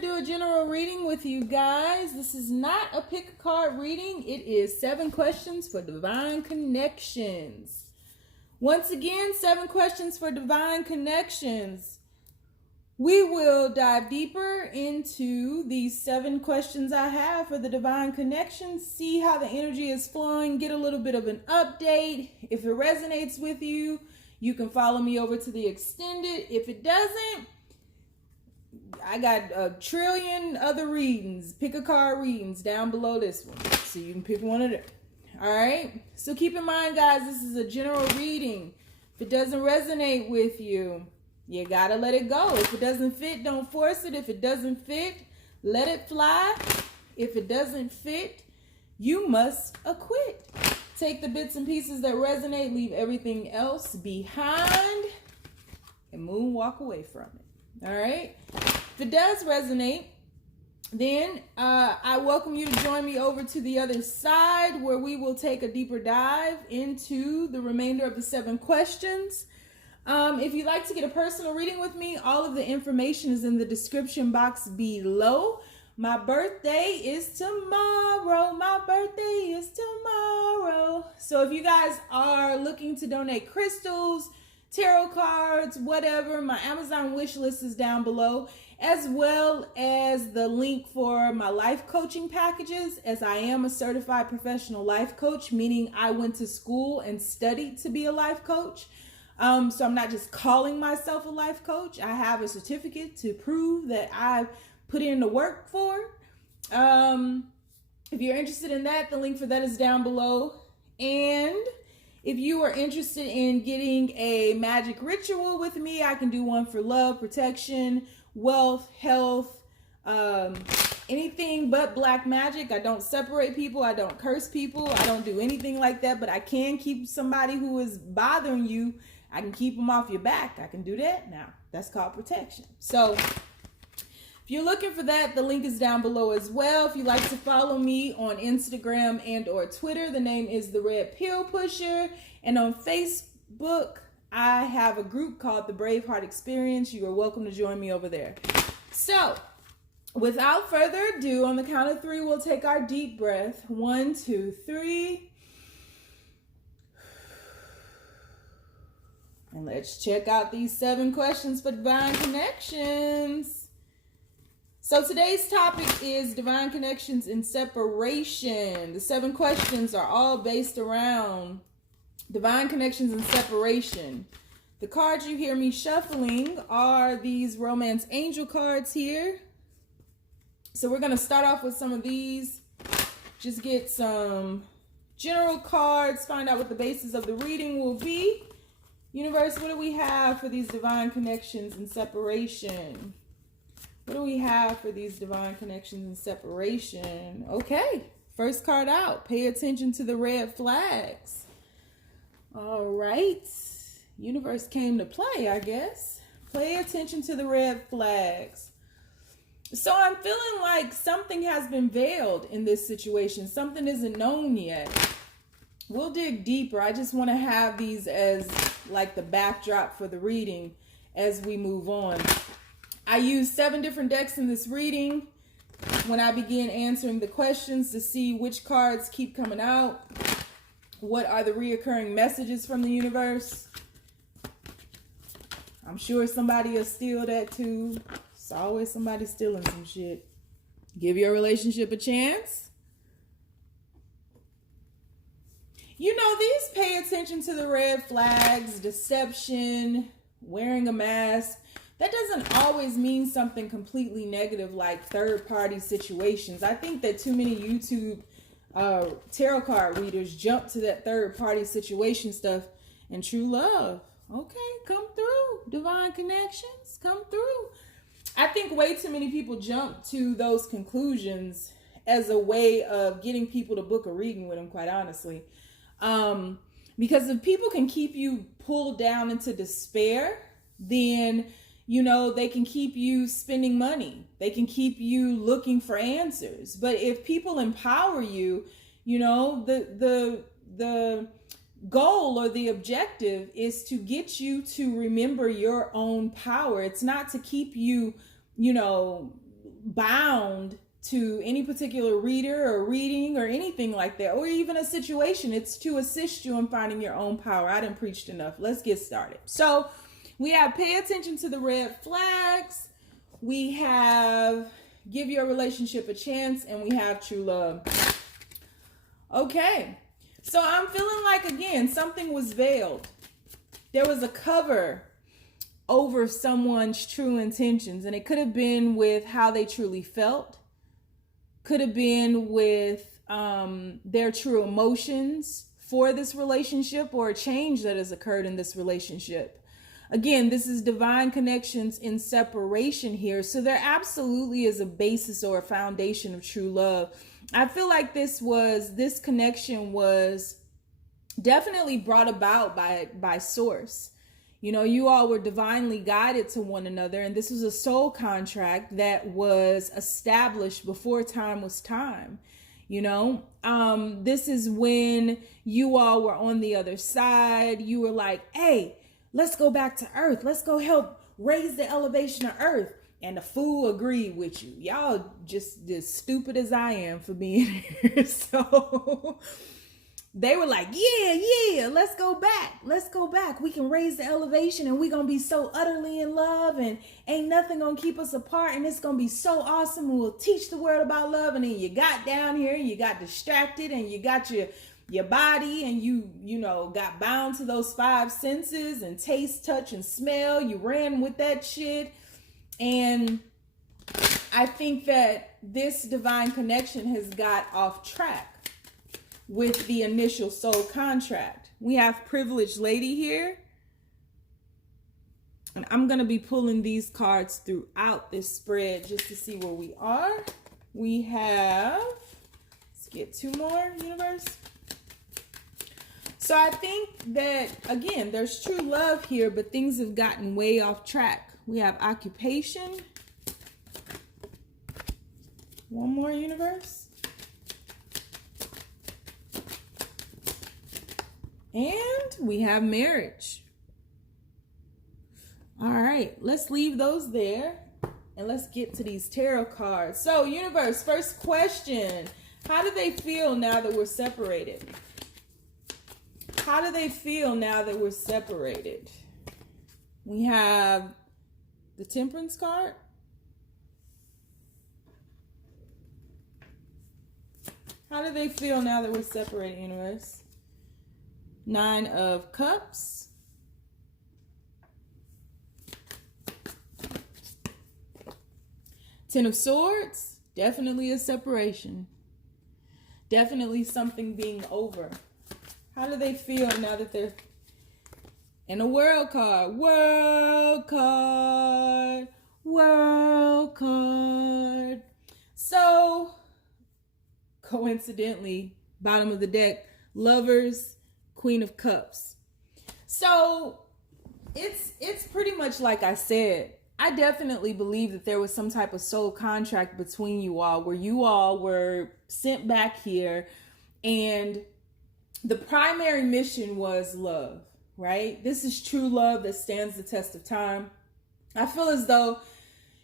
to do a general reading with you guys. This is not a pick a card reading. It is 7 questions for divine connections. Once again, 7 questions for divine connections. We will dive deeper into these 7 questions I have for the divine connections, see how the energy is flowing, get a little bit of an update. If it resonates with you, you can follow me over to the extended. If it doesn't, I got a trillion other readings, pick a card readings down below this one. So you can pick one of them. All right. So keep in mind, guys, this is a general reading. If it doesn't resonate with you, you got to let it go. If it doesn't fit, don't force it. If it doesn't fit, let it fly. If it doesn't fit, you must acquit. Take the bits and pieces that resonate, leave everything else behind, and moonwalk away from it. All right. If it does resonate, then I welcome you to join me over to the other side where we will take a deeper dive into the remainder of the 7 questions. If you'd like to get a personal reading with me, all of the information is in the description box below. My birthday is tomorrow. My birthday is tomorrow. So if you guys are looking to donate crystals, tarot cards, whatever, my Amazon wish list is down below, as well as the link for my life coaching packages, as I am a certified professional life coach, meaning I went to school and studied to be a life coach. So I'm not just calling myself a life coach. I have a certificate to prove that I've put in the work for. If you're interested in that, the link for that is down below. And if you are interested in getting a magic ritual with me, I can do one for love, protection, wealth, health, anything but black magic. I don't separate people. I don't curse people. I don't do anything like that, but I can keep somebody who is bothering you. I can keep them off your back. I can do that now. That's called protection. So if you're looking for that, the link is down below as well. If you'd like to follow me on Instagram and or Twitter, the name is The Red Pill Pusher. And on Facebook, I have a group called the Braveheart Experience. You are welcome to join me over there. So without further ado, on the count of 3, we'll take our deep breath. 1, 2, 3. And let's check out these 7 questions for divine connections. So today's topic is divine connections in separation. The 7 questions are all based around divine connections and separation. The cards you hear me shuffling are these romance angel cards here. So we're going to start off with some of these. Just get some general cards, find out what the basis of the reading will be. Universe, what do we have for these divine connections and separation? What do we have for these divine connections and separation? Okay, first card out. Pay attention to the red flags. All right. Universe came to play, I guess. Pay attention to the red flags. So I'm feeling like something has been veiled in this situation. Something isn't known yet. We'll dig deeper. I just want to have these as like the backdrop for the reading as we move on. I used 7 different decks in this reading when I began answering the questions to see which cards keep coming out. What are the reoccurring messages from the universe? I'm sure somebody will steal that too. It's always somebody stealing some shit. Give your relationship a chance. You know, these pay attention to the red flags, deception, wearing a mask. That doesn't always mean something completely negative like third-party situations. I think that too many YouTube tarot card readers jump to that third-party situation stuff. And true love. Okay, come through. Divine connections, come through. I think way too many people jump to those conclusions as a way of getting people to book a reading with them, quite honestly. Because if people can keep you pulled down into despair, then, you know, they can keep you spending money. They can keep you looking for answers. But if people empower you, you know, the goal or the objective is to get you to remember your own power. It's not to keep you, you know, bound to any particular reader or reading or anything like that, or even a situation. It's to assist you in finding your own power. I done preached enough. Let's get started. So we have pay attention to the red flags. We have give your relationship a chance, and we have true love. Okay. So I'm feeling like, again, something was veiled. There was a cover over someone's true intentions, and it could have been with how they truly felt, could have been with their true emotions for this relationship, or a change that has occurred in this relationship. Again, this is divine connections in separation here, so there absolutely is a basis or a foundation of true love. I feel like this connection was definitely brought about by source. You know, you all were divinely guided to one another, and this was a soul contract that was established before time was time. You know, this is when you all were on the other side. You were like, hey, let's go back to Earth. Let's go help raise the elevation of Earth. And the fool agreed with you. Y'all just as stupid as I am for being here. So they were like, yeah, let's go back. Let's go back. We can raise the elevation, and we're going to be so utterly in love, and ain't nothing going to keep us apart. And it's going to be so awesome. And we'll teach the world about love. And then you got down here, and you got distracted, and you got your body, and you got bound to those five senses and taste, touch, and smell. You ran with that shit. And I think that this divine connection has got off track with the initial soul contract. We have privileged lady here. And I'm going to be pulling these cards throughout this spread just to see where we are. We have, let's get two more, universe. So I think that, again, there's true love here, but things have gotten way off track. We have occupation. One more, universe. And we have marriage. All right, let's leave those there and let's get to these tarot cards. So, universe, first question. How do they feel now that we're separated? How do they feel now that we're separated? We have the Temperance card. How do they feel now that we're separated, universe? Nine of Cups. Ten of Swords. Definitely a separation. Definitely something being over. How do they feel now that they're... And a World card. World card. World card. So, coincidentally, bottom of the deck, Lovers, Queen of Cups. So it's pretty much like I said. I definitely believe that there was some type of soul contract between you all, where you all were sent back here, and the primary mission was love, right? This is true love that stands the test of time. I feel as though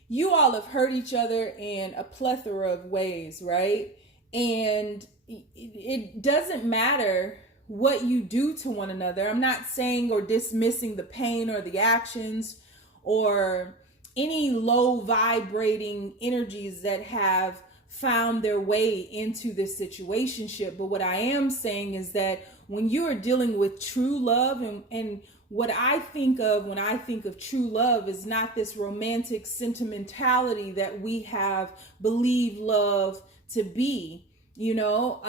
you all have hurt each other in a plethora of ways, right? And it doesn't matter what you do to one another. I'm not saying or dismissing the pain or the actions or any low vibrating energies that have found their way into this situationship. But what I am saying is that when you are dealing with true love, and what I think of when I think of true love is not this romantic sentimentality that we have believed love to be. You know,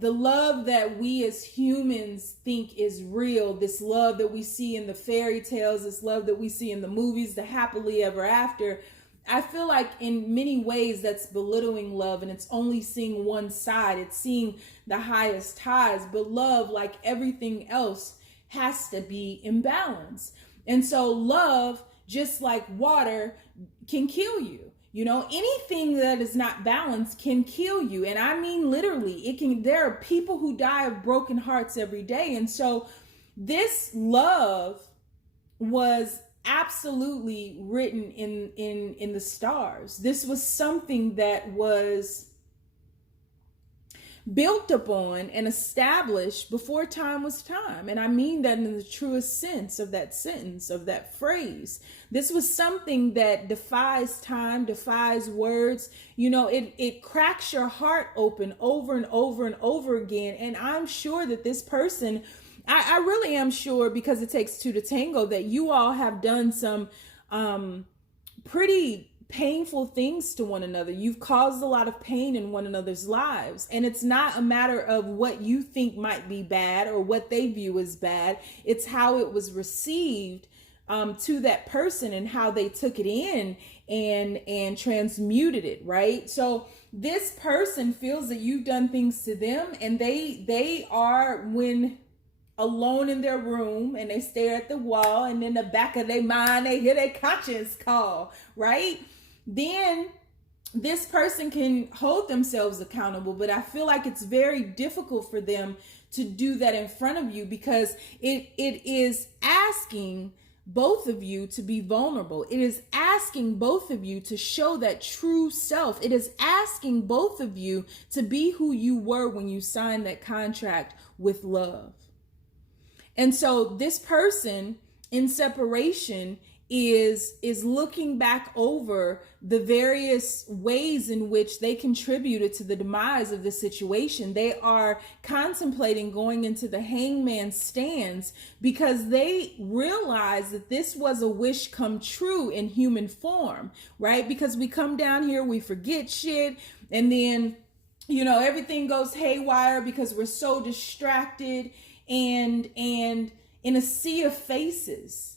the love that we as humans think is real, this love that we see in the fairy tales, this love that we see in the movies, the happily ever after, I feel like in many ways that's belittling love, and it's only seeing one side. It's seeing the highest highs, but love, like everything else, has to be in balance. And so love, just like water, can kill you. You know, anything that is not balanced can kill you. And I mean, literally, it can. There are people who die of broken hearts every day. And so this love was absolutely written in the stars. This was something that was built upon and established before time was time. And I mean that in the truest sense of that sentence, of that phrase. This was something that defies time, defies words. You know, it cracks your heart open over and over and over again. And I'm sure that this person, I really am sure, because it takes two to tango, that you all have done some pretty painful things to one another. You've caused a lot of pain in one another's lives. And it's not a matter of what you think might be bad or what they view as bad. It's how it was received to that person and how they took it in and transmuted it, right? So this person feels that you've done things to them, and they are, when alone in their room and they stare at the wall, and in the back of their mind they hear their conscience call, right? Then this person can hold themselves accountable, but I feel like it's very difficult for them to do that in front of you, because it is asking both of you to be vulnerable. It is asking both of you to show that true self. It is asking both of you to be who you were when you signed that contract with love. And so this person in separation is looking back over the various ways in which they contributed to the demise of the situation. They are contemplating going into the hangman's stance because they realize that this was a wish come true in human form, right? Because we come down here, we forget shit, and then, you know, everything goes haywire because we're so distracted. And in a sea of faces,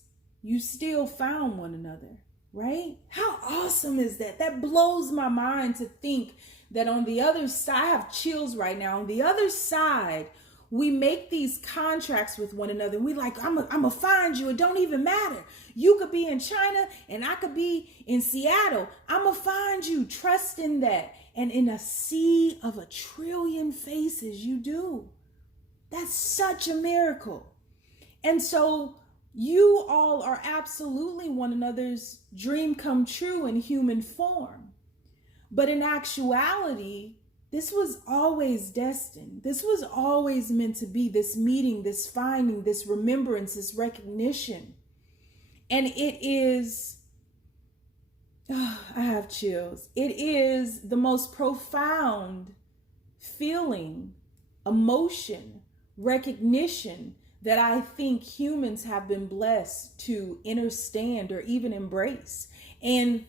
you still found one another, right? How awesome is that? That blows my mind to think that on the other side, I have chills right now. On the other side, we make these contracts with one another. We like, I'm gonna find you. It don't even matter. You could be in China and I could be in Seattle. I'm gonna find you. Trust in that. And in a sea of 1 trillion faces, you do. That's such a miracle. And so you all are absolutely one another's dream come true in human form. But in actuality, this was always destined. This was always meant to be, this meeting, this finding, this remembrance, this recognition. And it is, oh, I have chills. It is the most profound feeling, emotion, recognition that I think humans have been blessed to understand or even embrace. And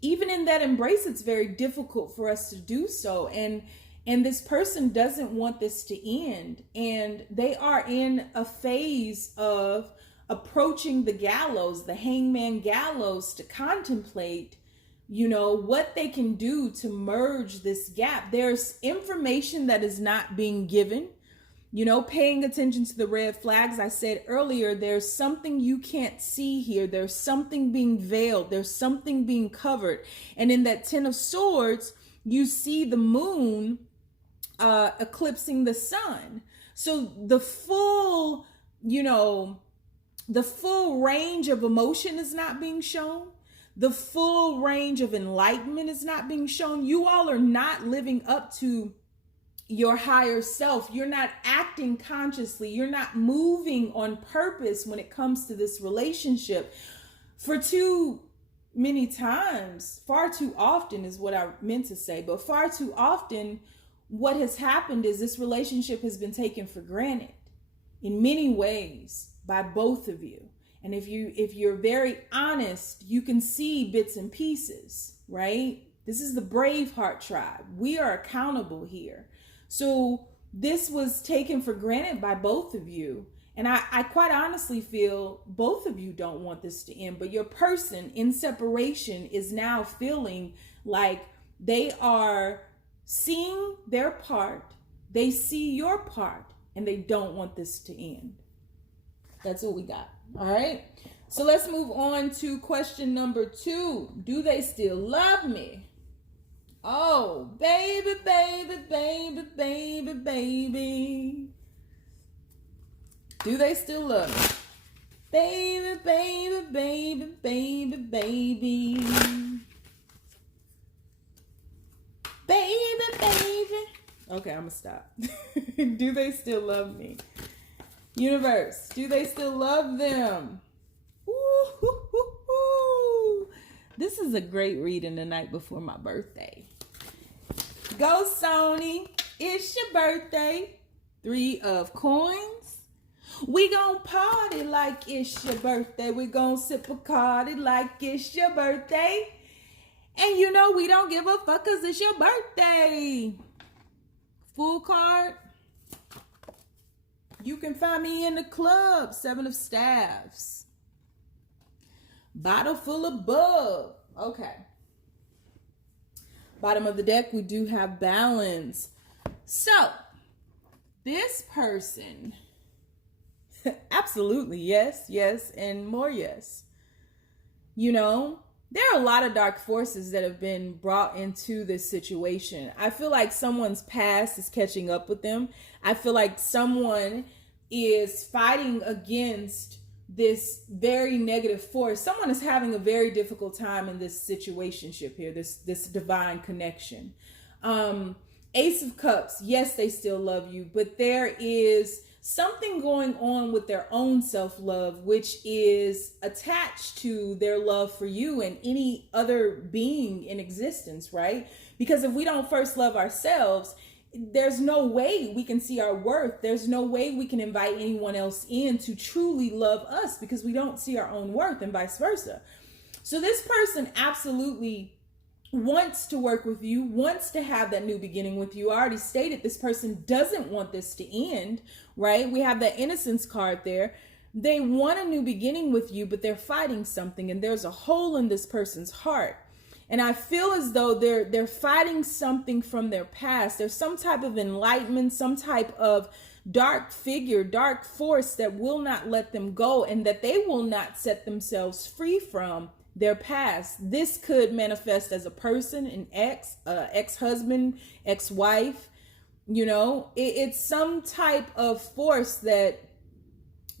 even in that embrace, it's very difficult for us to do so. And this person doesn't want this to end. And they are in a phase of approaching the gallows, the hangman gallows, to contemplate, you know, what they can do to merge this gap. There's information that is not being given. You know, paying attention to the red flags. I said earlier, there's something you can't see here. There's something being veiled. There's something being covered. And in that 10 of Swords, you see the moon eclipsing the sun. So the full, you know, the full range of emotion is not being shown. The full range of enlightenment is not being shown. You all are not living up to your higher self. You're not acting consciously. You're not moving on purpose when it comes to this relationship. For too many times, far too often is what I meant to say, but far too often what has happened is this relationship has been taken for granted in many ways by both of you. And if you're very honest, you can see bits and pieces, right? This is the Braveheart tribe. We are accountable here. So this was taken for granted by both of you. And I quite honestly feel both of you don't want this to end, but your person in separation is now feeling like they are seeing their part, they see your part, and they don't want this to end. That's what we got. All right. So let's move on to question number 2. Do they still love me? Oh, baby, baby, baby, baby, baby. Do they still love me? Baby, baby, baby, baby, baby. Baby, baby. Okay, I'm gonna stop. Do they still love me? Universe, do they still love them? Ooh, this is a great reading the night before my birthday. Go, Sony. It's your birthday. 3 of coins. We gon' party like it's your birthday. We gon' sip a Bacardi like it's your birthday. And you know we don't give a fuck cause it's your birthday. Full card. You can find me in the club. 7 of staffs. Bottle full of bug. Okay. Bottom of the deck, we do have balance. So, this person, absolutely, yes, and more yes. You know, there are a lot of dark forces that have been brought into this situation. I feel like someone's past is catching up with them. I feel like someone is fighting against this very negative force. Someone is having a very difficult time in this situationship here, this divine connection. Ace of Cups, yes, they still love you, but there is something going on with their own self-love, which is attached to their love for you and any other being in existence, right? Because if we don't first love ourselves, there's no way we can see our worth. There's no way we can invite anyone else in to truly love us because we don't see our own worth, and vice versa. So this person absolutely wants to work with you, wants to have that new beginning with you. I already stated this person doesn't want this to end, right? We have that innocence card there. They want a new beginning with you, but they're fighting something, and there's a hole in this person's heart. And I feel as though they're fighting something from their past. There's some type of enlightenment, some type of dark figure, dark force that will not let them go, and that they will not set themselves free from their past. This could manifest as a person, an ex-husband, ex-wife. You know, it's some type of force that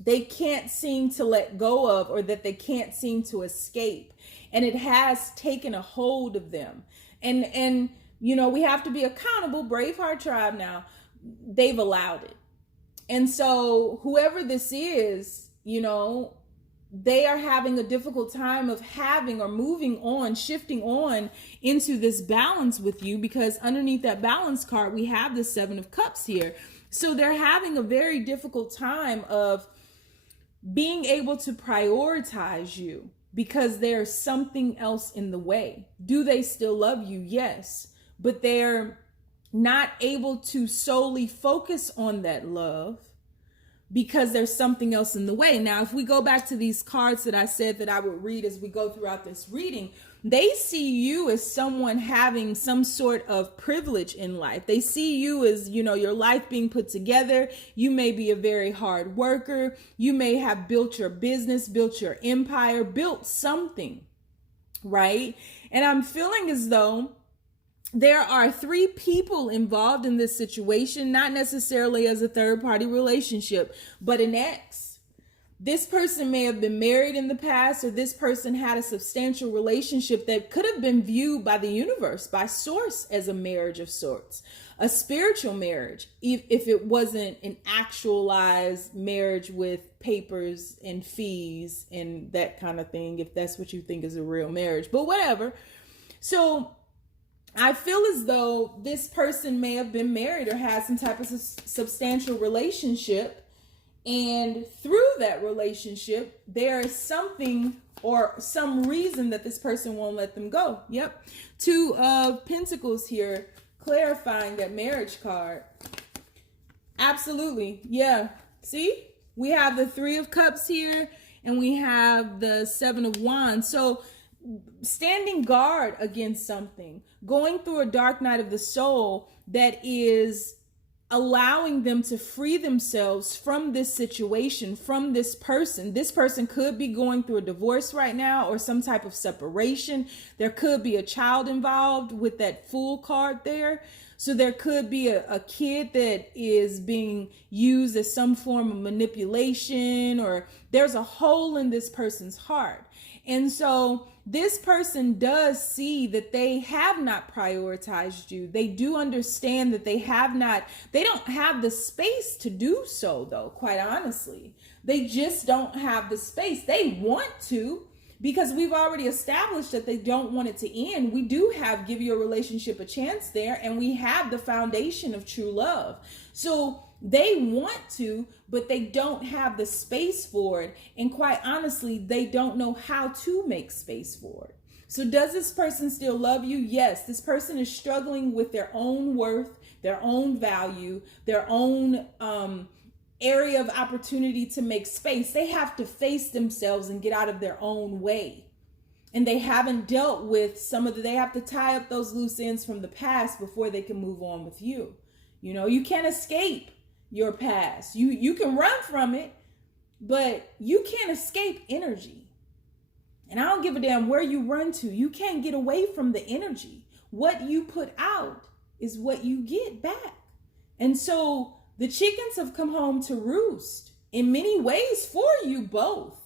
they can't seem to let go of, or that they can't seem to escape. And it has taken a hold of them. And you know, we have to be accountable. Braveheart tribe now, they've allowed it. And so whoever this is, you know, they are having a difficult time of having or moving on, shifting on into this balance with you, because underneath that balance card, we have the 7 of Cups here. So they're having a very difficult time of being able to prioritize you because there's something else in the way. Do they still love you? Yes, but they're not able to solely focus on that love because there's something else in the way. Now, if we go back to these cards that I said that I would read as we go throughout this reading, they see you as someone having some sort of privilege in life. They see you as, you know, your life being put together. You may be a very hard worker. You may have built your business, built your empire, built something, right? And I'm feeling as though there are 3 people involved in this situation, not necessarily as a third-party relationship, but an ex. This person may have been married in the past, or this person had a substantial relationship that could have been viewed by the universe, by source, as a marriage of sorts, a spiritual marriage, if it wasn't an actualized marriage with papers and fees and that kind of thing, if that's what you think is a real marriage, but whatever. So I feel as though this person may have been married or had some type of substantial relationship. And through that relationship, there is something or some reason that this person won't let them go. Yep. 2 of Pentacles here, clarifying that marriage card. Absolutely. Yeah. See, we have the 3 of Cups here, and we have the 7 of Wands. So standing guard against something, going through a dark night of the soul that is allowing them to free themselves from this situation, from this person. This person could be going through a divorce right now or some type of separation. There could be a child involved with that Fool card there. So there could be a kid that is being used as some form of manipulation, or there's a hole in this person's heart. And so this person does see that they have not prioritized you. They do understand that they don't have the space to do so, though, quite honestly. They just don't have the space. They want to, because we've already established that they don't want it to end. We do have Give Your Relationship a Chance there, and we have the foundation of true love. So they want to, but they don't have the space for it. And quite honestly, they don't know how to make space for it. So does this person still love you? Yes, this person is struggling with their own worth, their own value, their own area of opportunity to make space. They have to face themselves and get out of their own way. And they haven't dealt with they have to tie up those loose ends from the past before they can move on with you. You know, you can't escape your past. You can run from it, but you can't escape energy. And I don't give a damn where you run to. You can't get away from the energy. What you put out is what you get back. And so the chickens have come home to roost in many ways for you both.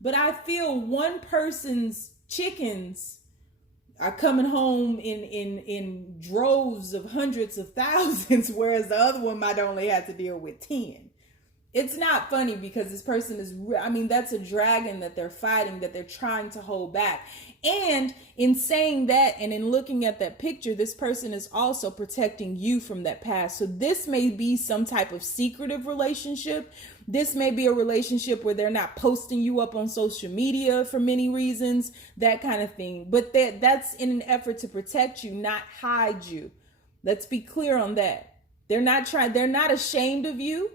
But I feel one person's chickens are coming home in droves of hundreds of thousands, whereas the other one might only have to deal with 10. It's not funny because this person that's a dragon that they're fighting, that they're trying to hold back. And in saying that and in looking at that picture, this person is also protecting you from that past. So this may be some type of secretive relationship. This may be a relationship where they're not posting you up on social media for many reasons, that kind of thing. But that's in an effort to protect you, not hide you. Let's be clear on that. They're not ashamed of you.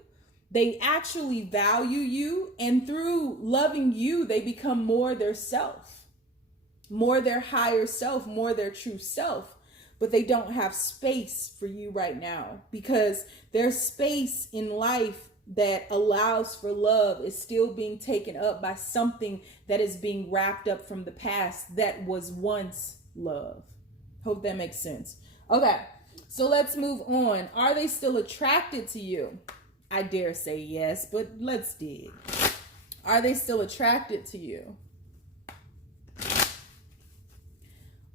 They actually value you, and through loving you, they become more their self, more their higher self, more their true self. But they don't have space for you right now, because their space in life that allows for love is still being taken up by something that is being wrapped up from the past that was once love. Hope that makes sense. Okay, so let's move on. Are they still attracted to you? I dare say yes, but let's dig. Are they still attracted to you?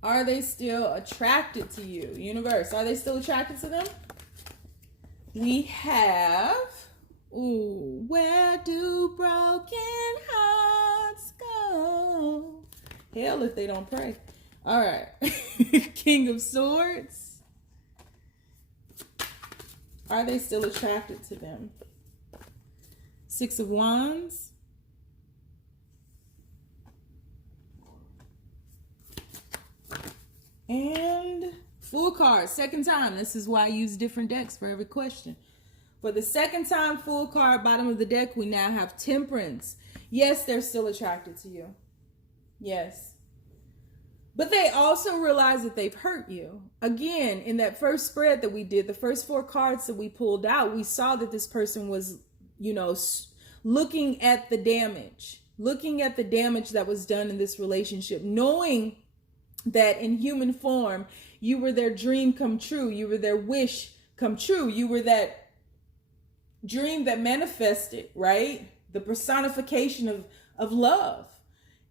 Are they still attracted to you? Universe, are they still attracted to them? We have, where do broken hearts go? Hell if they don't pray. All right. King of Swords. Are they still attracted to them? Six of Wands. And Fool card, second time. This is why I use different decks for every question. For the second time, Fool card, bottom of the deck, we now have Temperance. Yes, they're still attracted to you. Yes. But they also realize that they've hurt you. Again, in that first spread that we did, the first 4 cards that we pulled out, we saw that this person was, looking at the damage that was done in this relationship, knowing that in human form, you were their dream come true. You were their wish come true. You were that dream that manifested, right? The personification of love.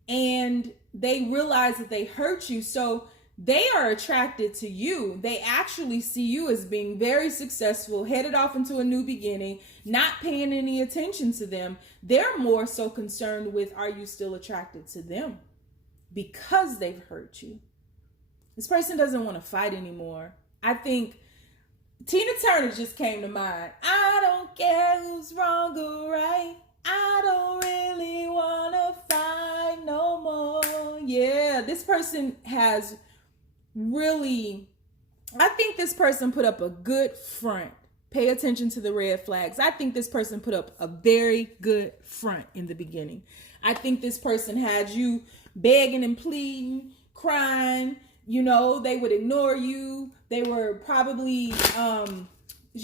And they realize that they hurt you. So they are attracted to you. They actually see you as being very successful, headed off into a new beginning, not paying any attention to them. They're more so concerned with, are you still attracted to them? Because they've hurt you. This person doesn't want to fight anymore. I think Tina Turner just came to mind. I don't care who's wrong or right. I don't really want to fight no more. Yeah, this person has really, I think this person put up a good front. Pay attention to the red flags. I think this person put up a very good front in the beginning. I think this person had you begging and pleading, crying. They would ignore you. They were probably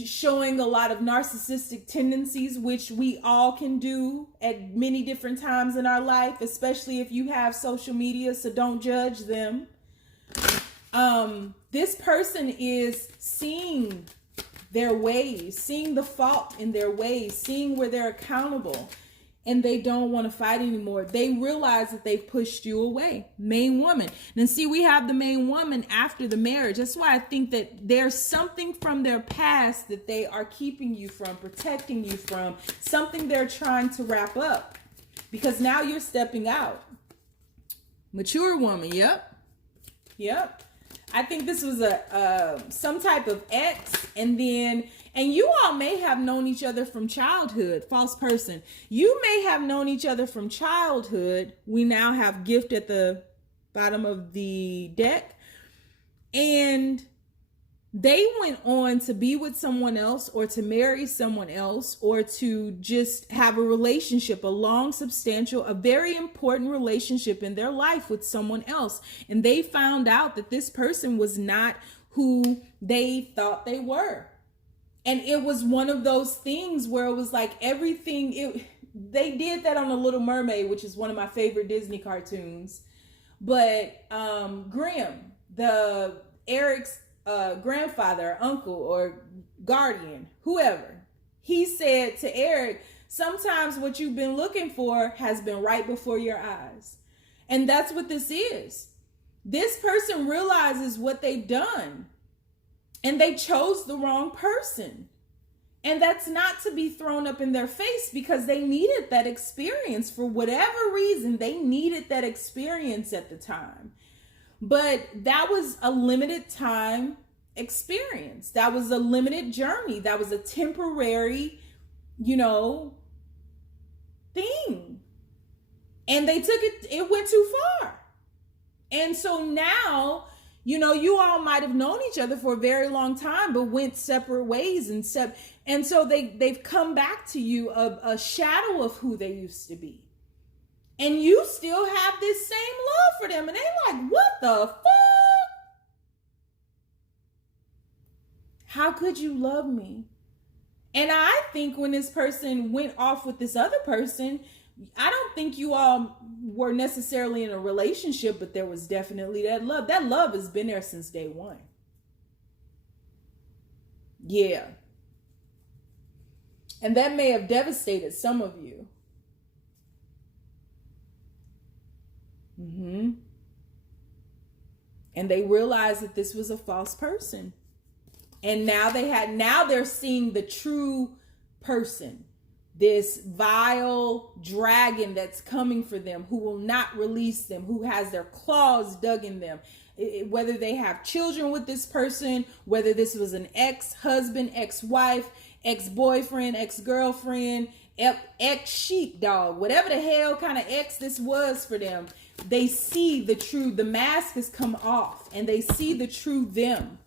showing a lot of narcissistic tendencies, which we all can do at many different times in our life, especially if you have social media, so don't judge them. This person is seeing their ways, seeing the fault in their ways, seeing where they're accountable, and they don't want to fight anymore. They realize that they've pushed you away. Main woman. And see, we have the main woman after the marriage. That's why I think that there's something from their past that they are keeping you from, protecting you from, something they're trying to wrap up. Because now you're stepping out. Mature woman, yep. I think this was some type of ex, and you all may have known each other from childhood. False person. You may have known each other from childhood. We now have gift at the bottom of the deck. And they went on to be with someone else, or to marry someone else, or to just have a relationship, a long, substantial, a very important relationship in their life with someone else. And they found out that this person was not who they thought they were. And it was one of those things where it was like everything, they did that on The Little Mermaid, which is one of my favorite Disney cartoons. But Grimm, Eric's grandfather, uncle, or guardian, whoever, he said to Eric, sometimes what you've been looking for has been right before your eyes. And that's what this is. This person realizes what they've done, and they chose the wrong person. And that's not to be thrown up in their face, because they needed that experience for whatever reason. They needed that experience at the time. But that was a limited time experience. That was a limited journey. That was a temporary, thing. And they took it went too far. And so now, you all might have known each other for a very long time, but went separate ways and so they've come back to you, a shadow of who they used to be. And you still have this same love for them. And they're like, what the fuck? How could you love me? And I think when this person went off with this other person, I don't think you all were necessarily in a relationship, but there was definitely that love. That love has been there since day one. Yeah. And that may have devastated some of you. And they realized that this was a false person. And now they're seeing the true person. This vile dragon that's coming for them, who will not release them, who has their claws dug in them. Whether they have children with this person, whether this was an ex-husband, ex-wife, ex-boyfriend, ex-girlfriend, ex-sheepdog, whatever the hell kind of ex this was for them, they see the mask has come off, and they see the true them.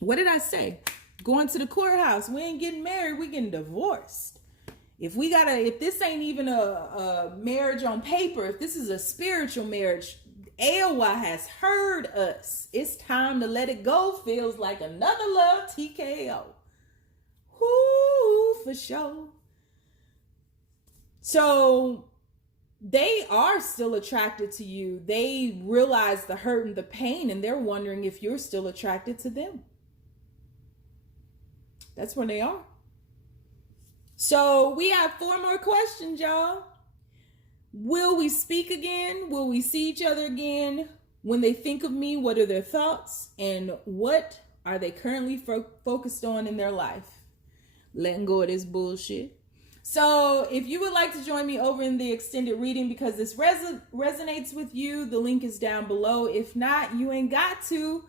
What did I say? Going to the courthouse. We ain't getting married, we getting divorced. If this ain't even a marriage on paper, if this is a spiritual marriage, AOY has heard us. It's time to let it go. Feels like another love TKO. Whoo, for sure. So they are still attracted to you. They realize the hurt and the pain, and they're wondering if you're still attracted to them. That's where they are. So we have 4 more questions, y'all. Will we speak again? Will we see each other again? When they think of me, what are their thoughts? And what are they currently focused on in their life? Letting go of this bullshit. So if you would like to join me over in the extended reading because this resonates with you, the link is down below. If not, you ain't got to.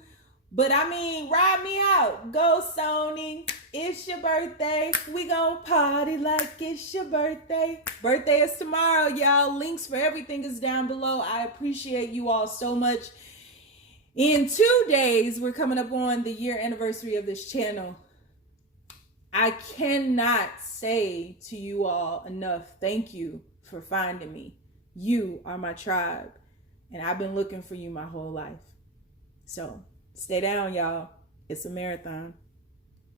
But I mean, ride me out. Go, Sony. It's your birthday. We gonna party like it's your birthday. Birthday is tomorrow, y'all. Links for everything is down below. I appreciate you all so much. In 2 days, we're coming up on the year anniversary of this channel. I cannot say to you all enough, thank you for finding me. You are my tribe, and I've been looking for you my whole life. So stay down, y'all. It's a marathon.